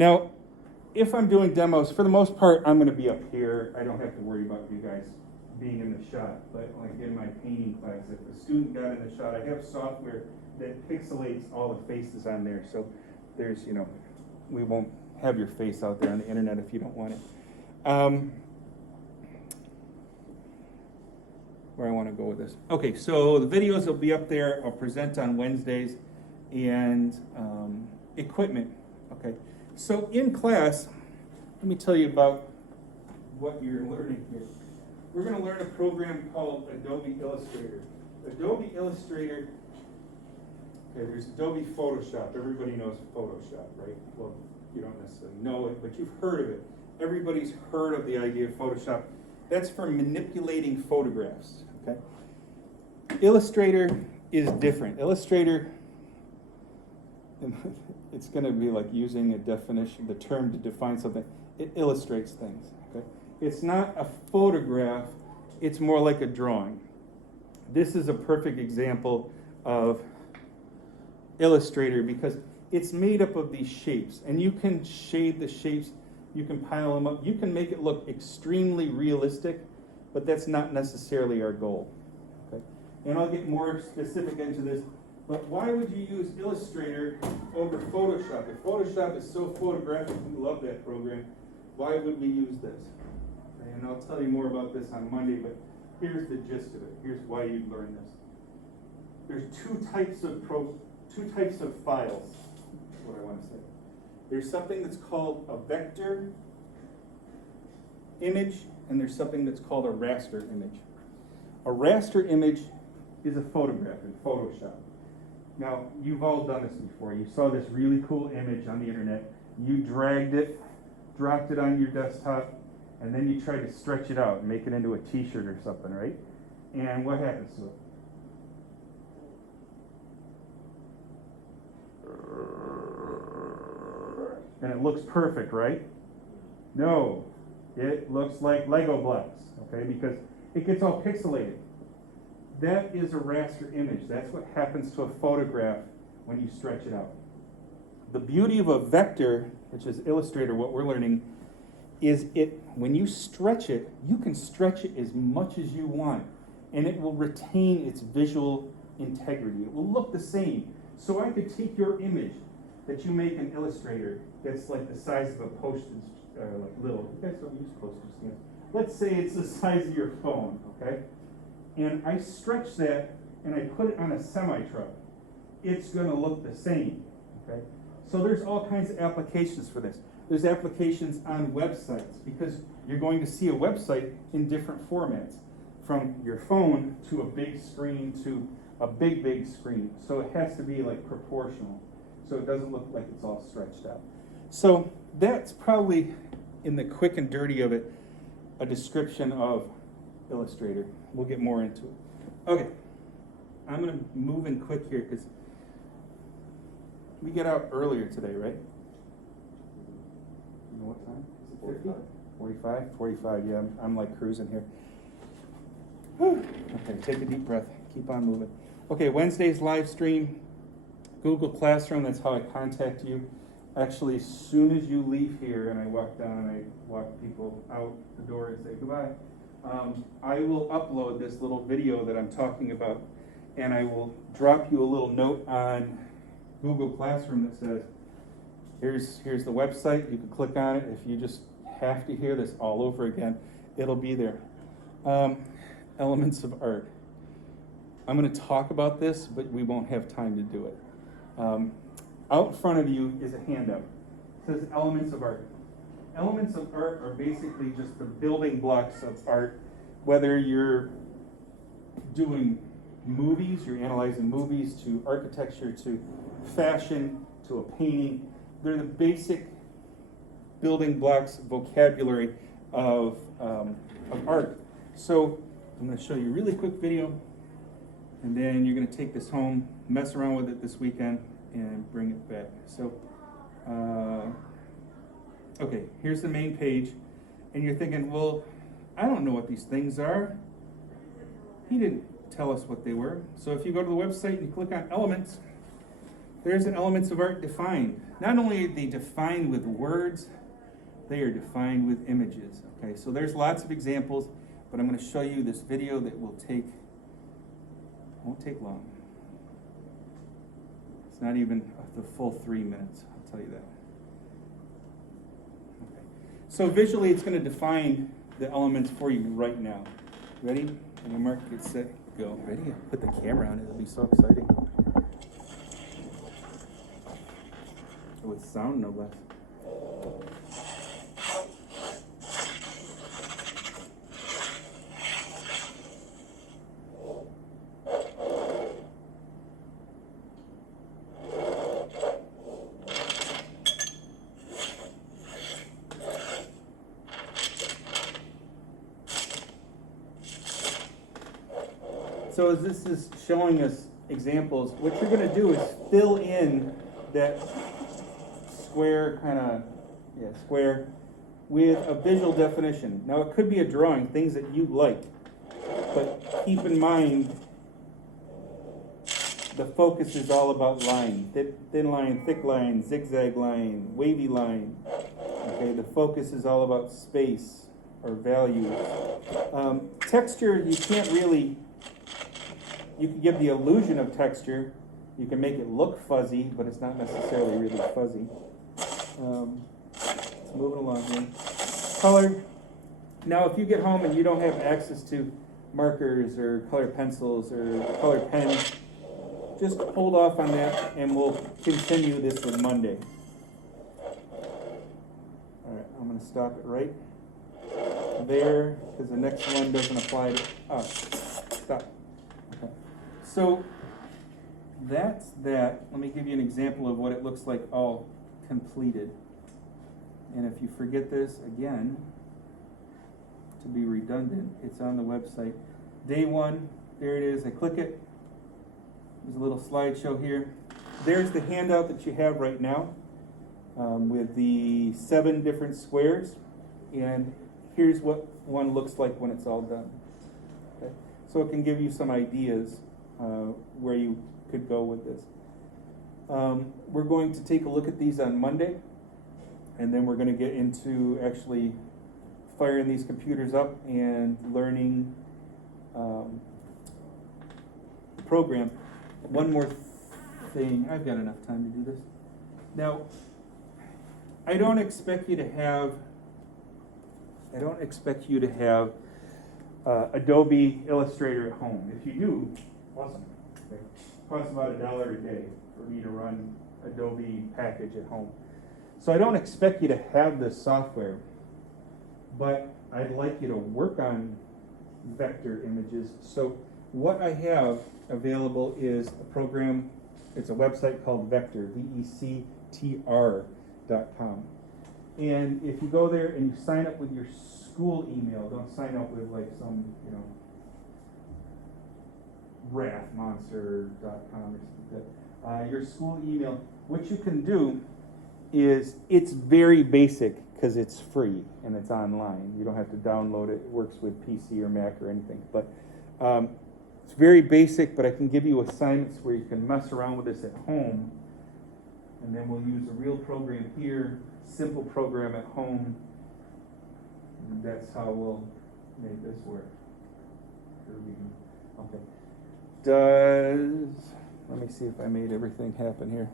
Now, if I'm doing demos, for the most part, I'm gonna be up here. I don't have to worry about you guys being in the shot. But like in my painting class, if a student got in the shot, I have software that pixelates all the faces on there. So there's, we won't have your face out there on the internet if you don't want it. Where I want to go with this. Okay, so the videos will be up there. I'll present on Wednesdays, and equipment. Okay, so in class, let me tell you about what you're learning here. We're going to learn a program called Adobe Illustrator. Adobe Illustrator, okay, there's Adobe Photoshop. Everybody knows Photoshop, right? Well, you don't necessarily know it, but you've heard of it. Everybody's heard of the idea of Photoshop. That's for manipulating photographs, okay? Illustrator is different. Illustrator, it's going to be like using a definition, the term to define something. It illustrates things, okay? It's not a photograph, it's more like a drawing. This is a perfect example of Illustrator because it's made up of these shapes, and you can shade the shapes, you can pile them up, you can make it look extremely realistic, but that's not necessarily our goal. Okay? And I'll get more specific into this, but why would you use Illustrator over Photoshop? If Photoshop is so photographic, we love that program, why would we use this? Okay, and I'll tell you more about this on Monday, but here's the gist of it. Here's why you'd learn this. There's two types of files, is what I want to say. There's something that's called a vector image, and there's something that's called a raster image. A raster image is a photograph in Photoshop. Now, you've all done this before. You saw this really cool image on the internet. You dragged it, dropped it on your desktop, and then you tried to stretch it out and make it into a t-shirt or something, right? And what happens to it? And it looks perfect, right? No, it looks like Lego blocks, okay? Because it gets all pixelated. That is a raster image. That's what happens to a photograph when you stretch it out. The beauty of a vector, which is Illustrator, what we're learning, is when you stretch it, you can stretch it as much as you want, and it will retain its visual integrity. It will look the same. So I could take your image that you make in Illustrator that's like the size of a postage, like little, you guys don't use postage stamps. Let's say it's the size of your phone, okay? And I stretch that and I put it on a semi-truck. It's gonna look the same, okay? So there's all kinds of applications for this. There's applications on websites because you're going to see a website in different formats, from your phone to a big screen to a big screen. So it has to be like proportional, so it doesn't look like it's all stretched out. So that's probably, in the quick and dirty of it, a description of Illustrator. We'll get more into it. Okay, I'm gonna move in quick here because we get out earlier today, right? You know what time? Is it 50? 45? 45, yeah, I'm like cruising here. Whew. Okay, take a deep breath, keep on moving. Okay, Wednesday's live stream, Google Classroom, that's how I contact you. Actually, as soon as you leave here and I walk down, I walk people out the door and say goodbye, I will upload this little video that I'm talking about, and I will drop you a little note on Google Classroom that says, here's the website, you can click on it. If you just have to hear this all over again, it'll be there. Elements of art. I'm going to talk about this, but we won't have time to do it. Out in front of you is a handout. It says elements of art. Elements of art are basically just the building blocks of art, whether you're doing movies, you're analyzing movies, to architecture, to fashion, to a painting. They're the basic building blocks, vocabulary of art. So I'm going to show you a really quick video, and then you're going to take this home, mess around with it this weekend, and bring it back. So, okay, here's the main page, and you're thinking, well, I don't know what these things are. He didn't tell us what they were. So if you go to the website and you click on elements, there's the elements of art defined. not only are they defined with words, they are defined with images. Okay, so there's lots of examples, but I'm going to show you this video that won't take long. It's not even the full 3 minutes, I'll tell you that. Okay. So visually, it's going to define the elements for you right now. Ready? And you mark, get set, go. Ready? Put the camera on, it'll be so exciting. With sound, no less. So as this is showing us examples, what you're going to do is fill in that square square with a visual definition. Now it could be a drawing, things that you like, but keep in mind the focus is all about line, thin line, thick line, zigzag line, wavy line. Okay, the focus is all about space or values. Texture, you can't really. You can give the illusion of texture. You can make it look fuzzy, but it's not necessarily really fuzzy. Let's move it along here. Color. Now, if you get home and you don't have access to markers or color pencils or color pens, just hold off on that and we'll continue this with Monday. All right, I'm going to stop it right there because the next one doesn't apply to us. Stop. Okay. So that's that. Let me give you an example of what it looks like all completed. And if you forget this, again, to be redundant, it's on the website. Day one, there it is. I click it. There's a little slideshow here. There's the handout that you have right now with the 7 different squares. And here's what one looks like when it's all done. Okay? So it can give you some ideas where you could go with this. We're going to take a look at these on Monday, and then we're going to get into actually firing these computers up and learning the program. One more thing, I've got enough time to do this. Now, I don't expect you to have Adobe Illustrator at home. If you do, awesome. Okay. It costs about $1 a day for me to run Adobe package at home. So I don't expect you to have this software, but I'd like you to work on vector images. So what I have available is a program, it's a website called Vector, VECTR.com. And if you go there and you sign up with your school email, don't sign up with like some, wrathmonster.com or something like that. Your school email, what you can do is, it's very basic because it's free and it's online. You don't have to download it. It works with PC or Mac or anything. But it's very basic, but I can give you assignments where you can mess around with this at home. And then we'll use a real program here, simple program at home. And that's how we'll make this work. Okay. Let me see if I made everything happen here.